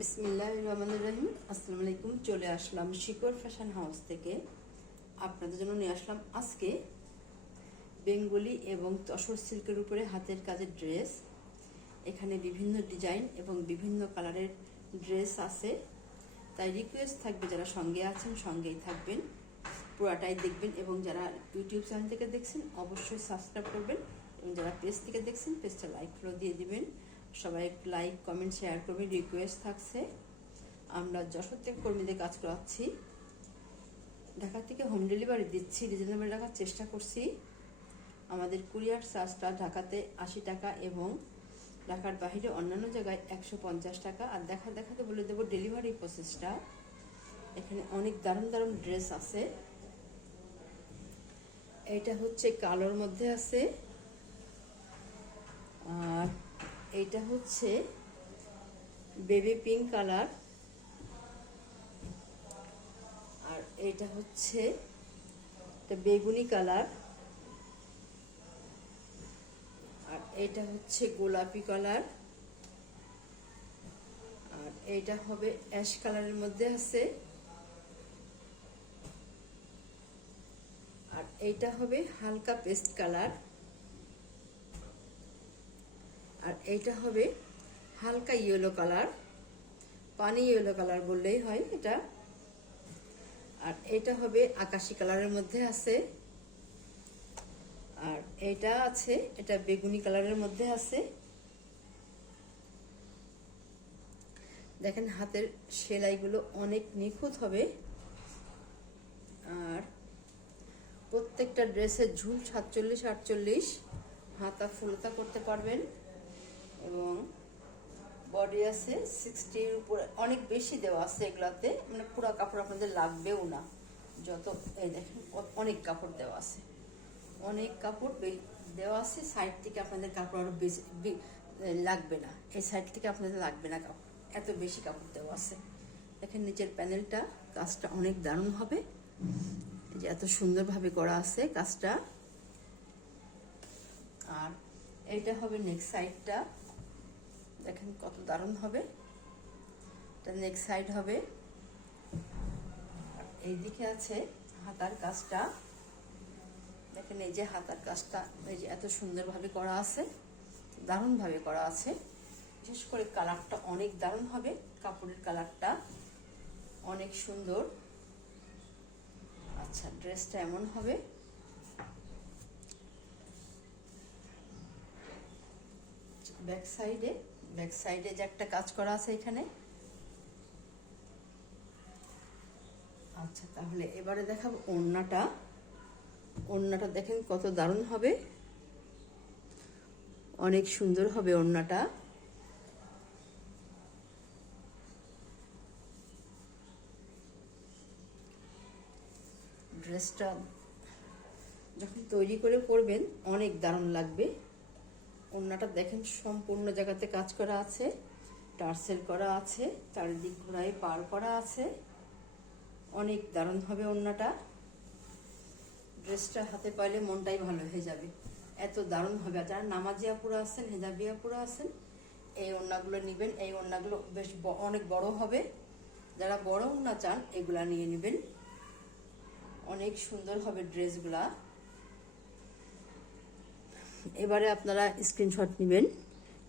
বিসমিল্লাহির রহমানির রহিম। আসসালামু আলাইকুম। চলে আসলাম শিকর ফ্যাশন হাউস থেকে। আপনাদের জন্য নিয়ে আসলাম আজকে বেঙ্গলি এবং তসর সিল্কের উপরে হাতের কাজের ড্রেস। এখানে বিভিন্ন ডিজাইন এবং বিভিন্ন কালারের ড্রেস আছে, তাই রিকোয়েস্ট থাকবে যারা সঙ্গে আছেন সঙ্গেই থাকবেন, পুরাটাই দেখবেন। এবং যারা ইউটিউব চ্যানেল থেকে দেখছেন অবশ্যই সাবস্ক্রাইব করবেন, এবং যারা পেজ থেকে দেখছেন পেজটা লাইক ফলো দিয়ে দিবেন। সবাই লাইক কমেন্ট শেয়ার করবেন, রিকোয়েস্ট থাকছে। আমরা যশোর থেকে কর্মীদের কাজ করাচ্ছি, ঢাকা থেকে হোম ডেলিভারি দিচ্ছি, রিজনেবল রাখার চেষ্টা করছি। আমাদের কুরিয়ার চার্জটা ঢাকাতে 80 টাকা এবং ঢাকার বাইরে অন্যান্য জায়গায় 150 টাকা। আর দেখাতে বলে দেবো ডেলিভারি প্রসেসটা। এখানে অনেক দারুণ দারুণ ড্রেস আছে। এইটা হচ্ছে কালোর মধ্যে আছে, আর এইটা হচ্ছে বেবি পিঙ্ক কালার, আর এইটা হচ্ছে বেগুনি কালার, আর এইটা হচ্ছে গোলাপি কালার, আর এইটা হবে অ্যাশ কালারের মধ্যে আছে, আর এইটা হবে হালকা পেস্ট কালার, আর এইটা হবে হালকা ইয়েলো কালার, পানি ইয়েলো কালার বললেই হয় এটা, আর এটা হবে আকাশি কালারের মধ্যে আছে, আর এটা আছে এটা বেগুনি কালারের মধ্যে আছে। দেখেন হাতের সেলাইগুলো অনেক নিখুঁত হবে, আর প্রত্যেকটা ড্রেসের ঝুল 47-48, হাতা ফুলতা করতে পারবেন, এবং বডি আছে 60-র উপরে, অনেক বেশি দেওয়া আছে এগুলাতে, মানে পুরো কাপড় আপনাদের লাগবেও না। যত এই দেখেন অনেক কাপড় দেওয়া আছে, অনেক কাপড় দেওয়া আছে। সাইড থেকে আপনাদের কাপড় আরো বেশি লাগবে না, এই সাইড থেকে আপনাদের লাগবে না কাপড়, এত বেশি কাপড় দেওয়া আছে। দেখেন নিচের প্যানেলটা, কাজটা অনেক দারুণ হবে, এই যে এত সুন্দরভাবে করা আছে কাজটা। আর এইটা হবে নেক্সট সাইডটা, দেখেন কত দারুণ হবে, এটা নেক্সট সাইড হবে। এইদিকে আছে হাতার কাজটা, দেখেন এই যে হাতার কাজটা, এই যে এত সুন্দরভাবে করা আছে, দারুণভাবে করা আছে। বিশেষ করে কালারটা অনেক দারুণ হবে, কাপড়ের কালারটা অনেক সুন্দর। আচ্ছা, ড্রেসটা এমন হবে, ব্যাক সাইডে যে একটা কাজ করা আছে এখানে। আচ্ছা, তাহলে এবারে দেখাবো ওড়নাটা। ওড়নাটা দেখেন কত দারুণ হবে, অনেক সুন্দর হবে ওড়নাটা। ড্রেসটা যখন তৈরি করে পরবেন অনেক দারুণ লাগবে। ওড়নাটা দেখেন সম্পূর্ণ জায়গাতে কাজ করা আছে, টার্সেল করা আছে, চারিদিক ঘোড়ায় পার করা আছে, অনেক দারুণ হবে ওড়নাটা। ড্রেসটা হাতে পাইলে মনটাই ভালো হয়ে যাবে, এত দারুণ হবে। যারা নামাজি আপুরা আছেন, হেজাবি আপুরা আছেন, এই ওড়নাগুলো নেবেন। এই ওড়নাগুলো বেশ অনেক বড় হবে, যারা বড় ওড়না চান এগুলা নিয়ে নেবেন, অনেক সুন্দর হবে ড্রেসগুলা। এবারে আপনারা স্ক্রিনশট নেবেন,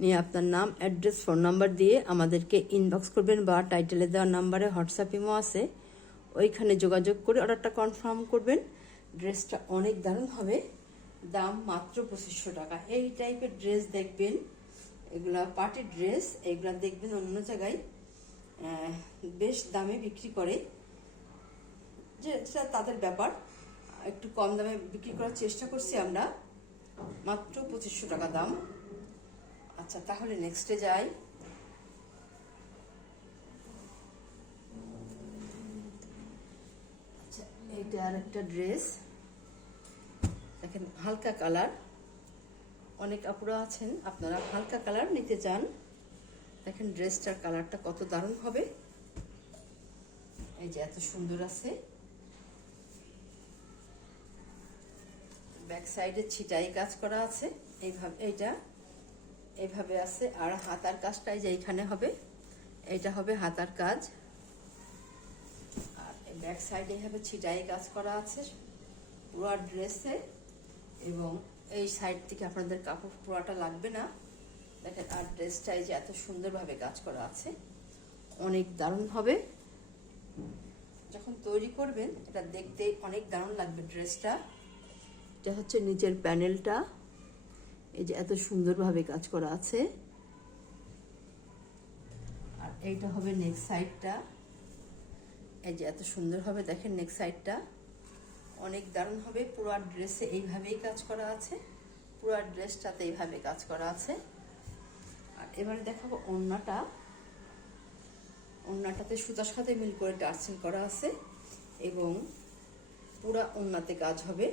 নিয়ে আপনার নাম, অ্যাড্রেস, ফোন নাম্বার দিয়ে আমাদেরকে ইনবক্স করবেন, বা টাইটেলে দেওয়া নাম্বারে হোয়াটসঅ্যাপ ইমো আছে, ওইখানে যোগাযোগ করে অর্ডারটা কনফার্ম করবেন। ড্রেসটা অনেক দারুণ হবে, দাম মাত্র 2500 টাকা। এই টাইপের ড্রেস দেখবেন, এগুলা পার্টি ড্রেস, এগুলা দেখবেন অন্য জায়গায় বেশ দামে বিক্রি করে, যে তাদের ব্যাপার, একটু কম দামে বিক্রি করার চেষ্টা করছি আমরা, মাত্র 2500 টাকা দাম। আচ্ছা, তাহলে নেক্সটে যাই। আচ্ছা, এইটা আর একটা ড্রেস, দেখেন হালকা কালার, অনেক আপুরা আছেন আপনারা হালকা কালার নিতে চান। দেখেন ড্রেসটার কালারটা কত দারুণ হবে, এই যে এত সুন্দর আছে। ব্যাক সাইডে ছিটাই কাজ করা আছে, এইভাবে এইটা এইভাবে আছে, আর হাতার কাজটাই যে এইখানে হবে, এটা হবে হাতার কাজ। আর ব্যাক সাইডে হবে ছিটাই কাজ করা আছে পুরো ড্রেসে, এবং এই সাইড থেকে আপনাদের কাপড় পুরাটা লাগবে না। দেখেন আর ড্রেসটা এই যে এত সুন্দরভাবে কাজ করা আছে, অনেক দারুণ হবে। যখন তৈরি করবেন এটা দেখতে অনেক দারুণ লাগবে ড্রেসটা। এটা হচ্ছে নিচের প্যানেলটা, এই যে এত সুন্দরভাবে কাজ করা আছে। আর এইটা হবে নেক সাইডটা, এই যে এত সুন্দর হবে। দেখেন নেক সাইডটা অনেক দারুণ হবে। পুরো ড্রেসে এইভাবেই কাজ করা আছে, পুরো ড্রেসটাতে এইভাবে কাজ করা আছে। আর এবারে দেখাবো ওড়নাটা। ওড়নাটাতে সুতার সাথে মিল করে টার্সেল করা আছে এবং পুরা ওড়নাতে কাজ হবে।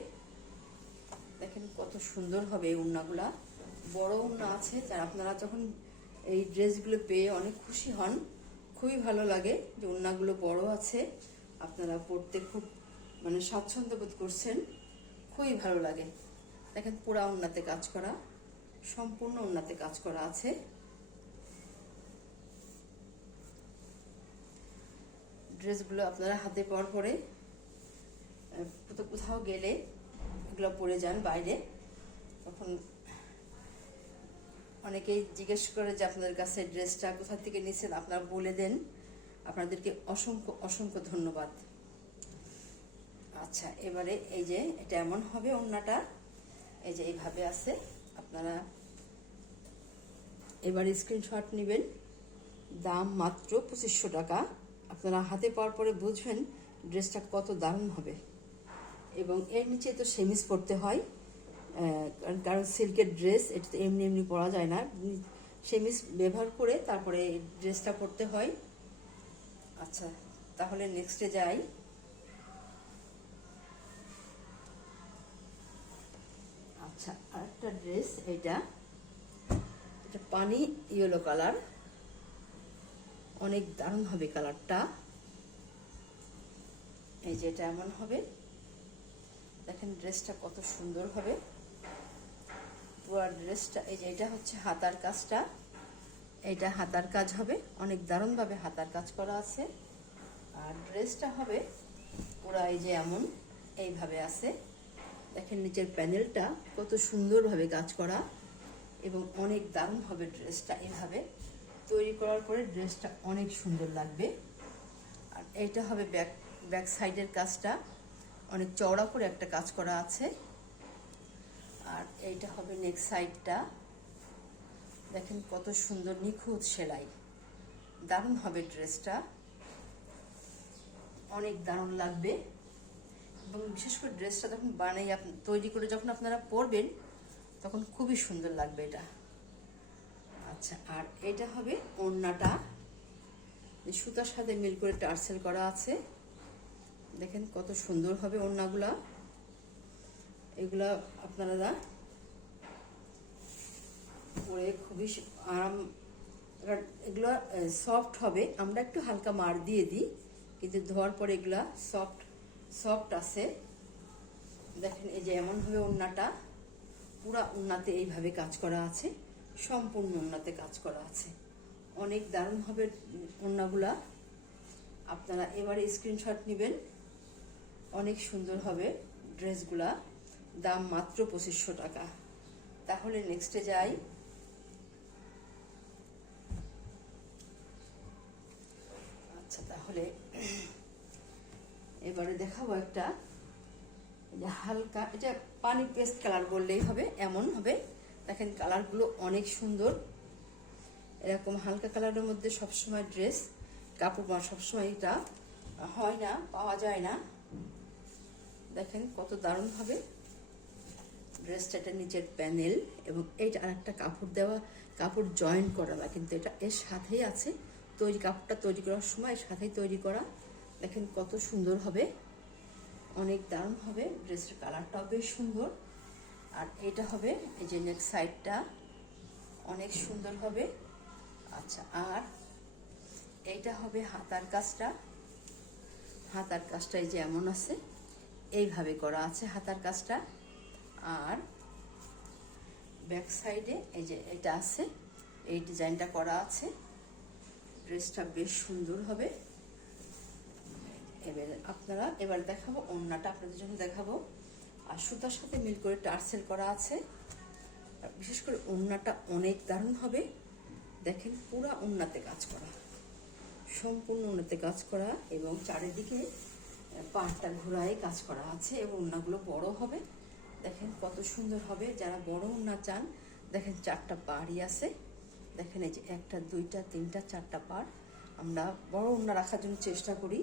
দেখেন কত সুন্দর হবে এই ওড়নাগুলা। বড় ওড়না আছে, যারা আপনারা যখন এই ড্রেসগুলো পেয়ে অনেক খুশি হন, খুবই ভালো লাগে যে ওড়নাগুলো বড় আছে, আপনারা পরতে খুব মানে স্বাচ্ছন্দ্য বোধ করছেন, খুবই ভালো লাগে। দেখেন পুরা ওড়নাতে কাজ করা, সম্পূর্ণ ওড়নাতে কাজ করা আছে। ড্রেসগুলো আপনারা হাতে পাওয়ার পরে কোথাও গেলে এগুলো পরে যান বাইরে, তখন অনেকেই জিজ্ঞেস করে যে আপনাদের কাছে ড্রেসটা কোথা থেকে নিয়েছেন, আপনারা বলে দেন। আপনাদেরকে অসংখ্য অসংখ্য ধন্যবাদ। আচ্ছা, এবারে এই যে এটা এমন হবে ওড়নাটা, এই যে এইভাবে আছে। আপনারা এবারে স্ক্রিনশট নেবেন। দাম মাত্র 2500 টাকা। আপনারা হাতে পাওয়ার পরে বুঝবেন ড্রেসটা কত দারুণ হবে। এবং এর নিচে তো সেমিজ পরতে হয়, কারণ সিল্কের ড্রেস এটা তো এমনি এমনি পরা যায় না, সেমিজ ব্যবহার করে তারপরে ড্রেসটা পরতে হয়। আচ্ছা, তাহলে নেক্সটে যাই। আচ্ছা, আরেকটা ড্রেস, এটা পানি ইয়েলো কালার, অনেক দারুণ হবে কালারটা। এই যে এটা এমন হবে, দেখেন ড্রেসটা কত সুন্দর হবে পুরো ড্রেসটা। এই যে এটা হচ্ছে হাতার কাজটা, এইটা হাতার কাজ হবে, অনেক দারুণভাবে হাতার কাজ করা আছে। আর ড্রেসটা হবে পুরো এই যে এমন এইভাবে আছে। দেখেন নিচের প্যানেলটা কত সুন্দরভাবে কাজ করা, এবং অনেক দারুণ হবে ড্রেসটা। এইভাবে তৈরি করার পরে ড্রেসটা অনেক সুন্দর লাগবে। আর এইটা হবে ব্যাক সাইডের কাজটা, অনেক চওড়া করে একটা কাজ করা আছে। আর এইটা হবে নেক সাইডটা, দেখেন কত সুন্দর নিখুঁত সেলাই, দারুণ হবে ড্রেসটা, অনেক দারুণ লাগবে। এবং বিশেষ করে ড্রেসটা যখন বানাই তৈরি করে যখন আপনারা পরবেন তখন খুবই সুন্দর লাগবে এটা। আচ্ছা, আর এটা হবে ওড়নাটা, সুতার সাথে মিল করে টার্সেল করা আছে। দেখেন কত সুন্দর হবে ওড়নাগুলা। এগুলা আপনারা পরে খুবই আরাম, এগুলো সফট হবে। আমরা একটু হালকা মার দিয়ে দিই, কিন্তু ধোয়ার পরে এগুলা সফট আছে। দেখেন এই যে এমন হবে ওড়নাটা, পুরা ওড়নাতে এইভাবে কাজ করা আছে, সম্পূর্ণ ওড়নাতে কাজ করা আছে, অনেক দারুণ হবে ওড়নাগুলা। আপনারা এবারে স্ক্রিনশট নেবেন, অনেক সুন্দর হবে ড্রেসগুলা। দাম মাত্র 2500 টাকা। তাহলে নেক্সটে যাই। আচ্ছা, তাহলে এবারে দেখাবো একটা হালকা, এটা পানি পেস্ট কালার বললেই হবে, এমন হবে। দেখেন কালারগুলো অনেক সুন্দর, এরকম হালকা কালারের মধ্যে সবসময় ড্রেস কাপড় সবসময় এটা হয় না, পাওয়া যায় না। দেখেন কত দারুণ হবে ড্রেসটা। এটা নিচের প্যানেল, এবং এইটা আর একটা কাপড় দেওয়া, কাপড় জয়েন করা না, কিন্তু এটা এর সাথেই আছে তৈরি, কাপড়টা তৈরি করার সময় এর সাথেই তৈরি করা। দেখেন কত সুন্দর হবে, অনেক দারুণ হবে। ড্রেসের কালারটাও বেশ সুন্দর। আর এটা হবে এই যে নেক সাইডটা, অনেক সুন্দর হবে। আচ্ছা, আর এইটা হবে হাতার কাজটা। হাতার কাজটা এই যে এমন আছে, এইভাবে করা আছে হাতার কাজটা। আর ব্যাক সাইডে এই যে এটা আছে, এই ডিজাইনটা করা আছে। ড্রেসটা বেশ সুন্দর হবে। এবার দেখাবো ওড়নাটা, আপনাদের জন্য দেখাবো। আর সুতার সাথে মিল করে টার্সেল করা আছে। বিশেষ করে ওড়নাটা অনেক দারুণ হবে। দেখেন পুরা ওড়নাতে কাজ করা, সম্পূর্ণ ওড়নাতে কাজ করা, এবং চারিদিকে পাড়টা ঘোরায় কাজ করা আছে, এবং ওড়নাগুলো বড় হবে। দেখেন কত সুন্দর হবে। যারা বড় ওড়না চান, দেখেন 4টা পাড়ই আছে। দেখেন এই যে 1টা 2টা 3টা 4টা পাড়। আমরা বড় ওড়না রাখার জন্য চেষ্টা করি,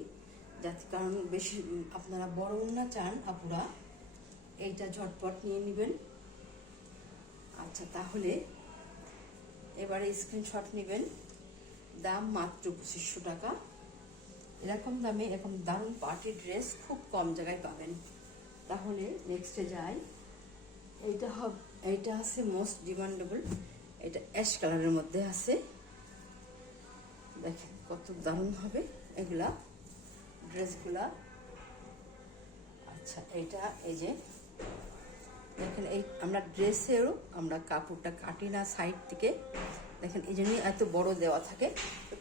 যাতে কারণ বেশি আপনারা বড় ওড়না চান আপুরা, এইটা ঝটপট নিয়ে নেবেন। আচ্ছা, তাহলে এবারে স্ক্রিনশট নেবেন। দাম মাত্র 2500 টাকা। এরকম দামে এরকম দারুণ পার্টি ড্রেস খুব কম জায়গায় পাবেন। তাহলে নেক্সটে যাই। এইটা আছে মোস্ট ডিমান্ডেবল। এটা অ্যাশ কালারের মধ্যে আছে। দেখেন কত দারুণ হবে এগুলা ড্রেসগুলা। আচ্ছা, এইটা এই যে দেখেন, এই আমরা ড্রেসেরও আমরা কাপড়টা কাটি না সাইড থেকে। দেখেন এই জন্যই এত বড় দেওয়া থাকে,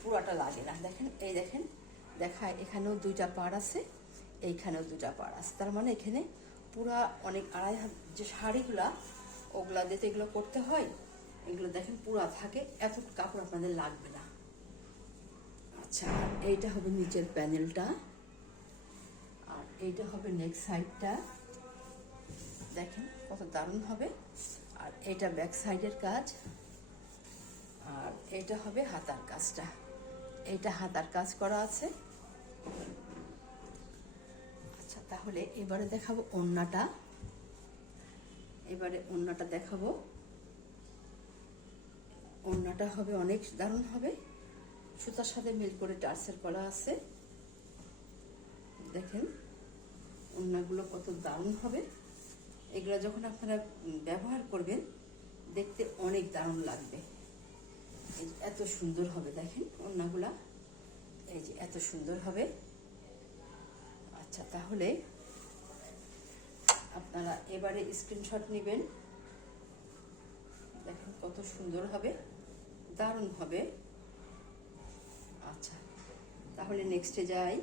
পুরাটা লাগে না। দেখেন এই দেখেন দেখায়, এখানেও 2টা পাড় আছে, এইখানেও 2টা পাড় আছে। তার মানে এখানে পুরা অনেক 2.5 হাত যে শাড়িগুলা ওগুলা দিতে এগুলো করতে হয়, এগুলো দেখেন পুরা থাকে, এত কাপড় আপনাদের লাগবে না। আচ্ছা, এইটা হবে নিচের প্যানেলটা, আর এইটা হবে নেক সাইডটা। দেখেন কত দারুণ হবে। আর এটা ব্যাক সাইডের কাজ, আর এটা হবে হাতার কাজটা। এইটা হাতার কাজ করা আছে। আচ্ছা, তাহলে এবারে দেখাবো ওড়নাটা। দেখাবো। ওড়নাটা হবে অনেক দারুণ হবে, সুতার সাথে মিল করে টার্সেল করা আছে। দেখেন ওড়নাগুলো কত দারুণ হবে। এগুলো যখন আপনারা ব্যবহার করবেন, দেখতে অনেক দারুণ লাগবে। এই যে এত সুন্দর হবে, দেখেন ওড়নাগুলা এই যে এত সুন্দর হবে। আচ্ছা, তাহলে আপনারা এবারে স্ক্রিনশট নেবেন। দেখেন কত সুন্দর হবে, দারুণ হবে। আচ্ছা, তাহলে নেক্সটে যাই।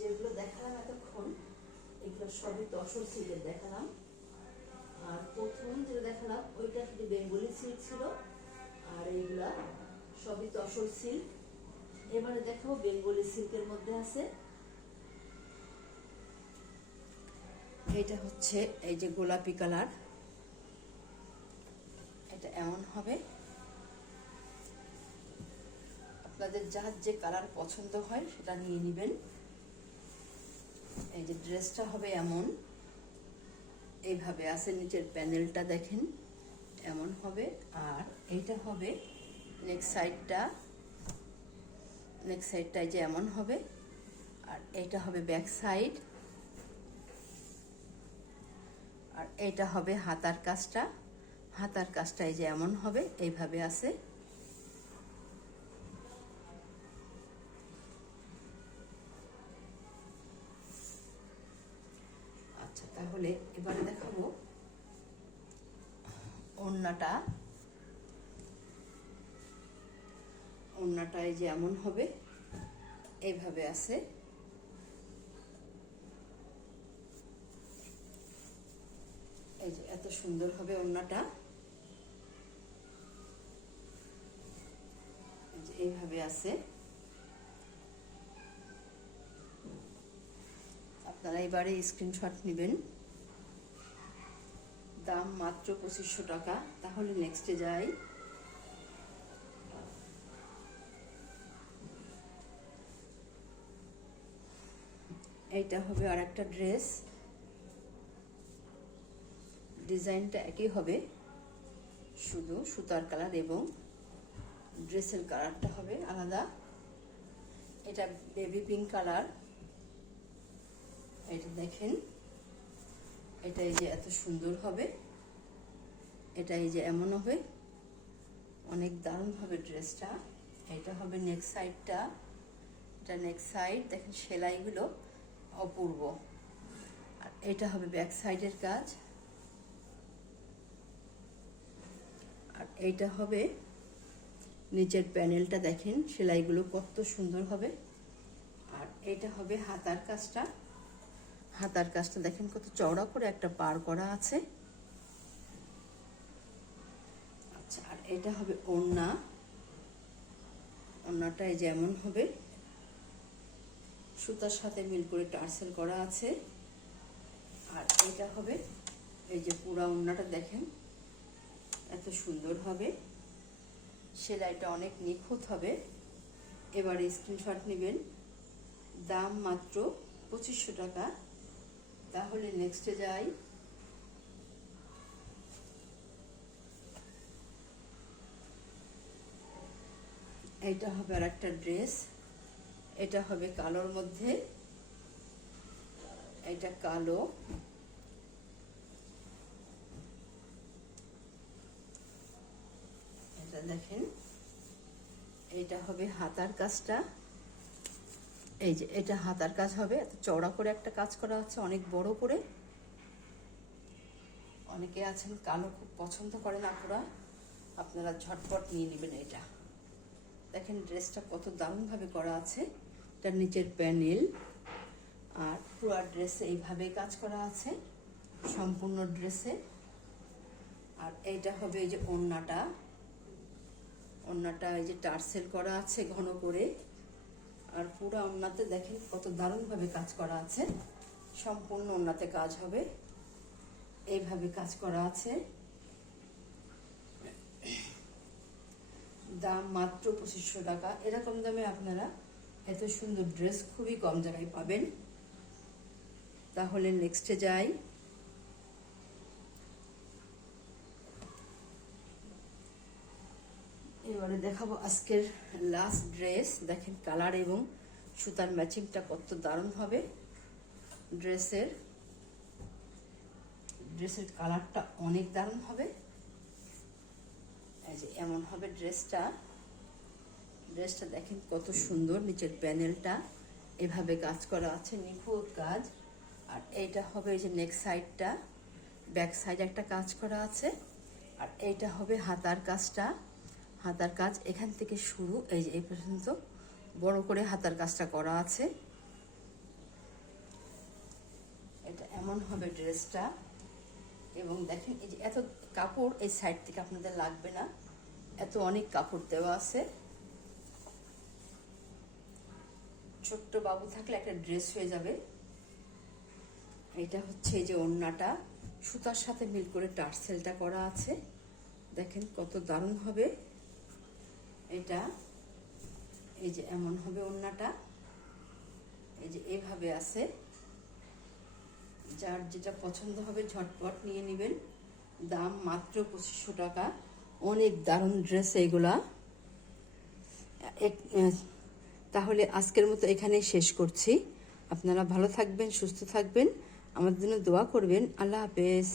যেগুলো দেখালাম এতক্ষণ, এগুলো সবই তসর সিল্কের দেখালাম। আর প্রথম যেটা দেখালাম ওইটা শুধু বেঙ্গলি সিল্ক ছিল, আর এইগুলা সবই তসর সিল্ক। এবারে দেখাবো বেঙ্গলি সিল্কের মধ্যে আছে। এটা হচ্ছে এই যে গোলাপি কালার, এটা এমন হবে। আপনাদের যার যে কালার পছন্দ হয় সেটা নিয়ে নেবেন। এই যে ড্রেসটা হবে এমন, এইভাবে আছে। নিচের প্যানেলটা দেখেন এমন হবে। আর এইটা হবে নেক সাইডটা এই যে এমন হবে। আর এইটা হবে ব্যাক সাইড। আর এইটা হবে হাতার কাজটা এই যে এমন হবে, এইভাবে আছে। আচ্ছা, তাহলে এবারে দেখাবো ওড়নাটা এই যে এমন হবে, এইভাবে আছে। এই যে এত সুন্দর হবে ওড়নাটা, এইভাবে আছে। আপনারা এবারে স্ক্রিনশট নেবেন। দাম মাত্র 2500 টাকা। তাহলে নেক্সটে যাই। এইটা হবে আর একটা ড্রেস। ডিজাইনটা একই হবে, শুধু সুতার কালার এবং ড্রেসের কালারটা হবে আলাদা। এটা বেবি পিঙ্ক কালার। এটা দেখেন, এটা এই যে এত সুন্দর হবে। এটা এই যে এমন হবে, অনেক দারুণ হবে ড্রেসটা। এটা হবে নেক সাইডটা। এটা নেক সাইড, দেখেন সেলাইগুলো অপূর্ব। আর এটা হবে ব্যাক সাইডের কাজ। এইটা হবে নিচের প্যানেলটা, দেখেন সেলাইগুলো কত সুন্দর হবে। আর এটা হবে হাতার কাজটা। হাতার কাজটা দেখেন কত চওড়া করে একটা পার করা আছে। আচ্ছা, আর এটা হবে ওড়না। ওড়নাটা এই যেমন হবে, সুতার সাথে মিল করে টার্সেল করা আছে। আর এটা হবে এই যে পুরা ওড়নাটা দেখেন এত সুন্দর হবে, সেলাইটা অনেক নিখুঁত হবে। এবারে স্ক্রিনশট নেবেন, দাম মাত্র 2500 টাকা। তাহলে নেক্সটে যাই। এটা হবে আর একটা ড্রেস। এটা হবে কালোর মধ্যে, এটা কালো। এটা দেখেন, এটা হবে হাতার কাজটা। এই যে এটা হাতার কাজ হবে, এত চওড়া করে একটা কাজ করা আছে, অনেক বড় করে। অনেকে আছেন কালো খুব পছন্দ করেন আপুরা, আপনারা ঝটপট নিয়ে নেবেন। এটা দেখেন ড্রেসটা কত দারুণভাবে করা আছে। এটার নিচের প্যানেল আর পুরো ড্রেসে এইভাবে কাজ করা আছে, সম্পূর্ণ ড্রেসে। আর এইটা হবে এই যে ওড়নাটা। ওড়নাটা এই যে টার্সেল করা আছে ঘন করে। আর পুরো ওড়নাতে দেখেন কত দারুণভাবে কাজ করা আছে, সম্পূর্ণ ওড়নাতে কাজ হবে, এইভাবে কাজ করা আছে। দাম মাত্র 2500 টাকা। এরকম দামে আপনারা এত সুন্দর ড্রেস খুবই কম জায়গায় পাবেন। তাহলে নেক্সটে যাই। এবারে দেখাবো আজকের লাস্ট ড্রেস। দেখেন কালার এবং সুতার ম্যাচিংটা কত দারুণ হবে। ড্রেসের কালারটা অনেক দারুণ হবে। এই যে এমন হবে ড্রেসটা। দেখেন কত সুন্দর, নিচের প্যানেলটা এভাবে কাজ করা আছে, নিখুঁত কাজ। আর এইটা হবে এই যে নেক সাইডটা, ব্যাক সাইডে একটা কাজ করা আছে। আর এইটা হবে হাতার কাজটা। হাতার কাজ এখান থেকে শুরু, এই যে এই পর্যন্ত বড় করে হাতার কাজটা করা আছে। এটা এমন হবে ড্রেসটা। এবং দেখেন এই যে এত কাপড় এই সাইড থেকে আপনাদের লাগবে না, এত অনেক কাপড় দেওয়া আছে। ছোট্ট বাবু থাকলে একটা ড্রেস হয়ে যাবে। এটা হচ্ছে এই যে ওড়নাটা, সুতার সাথে মিল করে টার্সেলটা করা আছে, দেখেন কত দারুণ হবে এটা। এই যে এমন হবে ওড়নাটা, এই যে এভাবে আছে। যার যেটা পছন্দ হবে ঝটপট নিয়ে নেবেন। দাম মাত্র 2500 টাকা। অনেক দারুণ ড্রেস এগুলা। তাহলে আজকের মতো এখানেই শেষ করছি। আপনারা ভালো থাকবেন, সুস্থ থাকবেন, আমাদের জন্য দোয়া করবেন। আল্লাহ হাফেজ।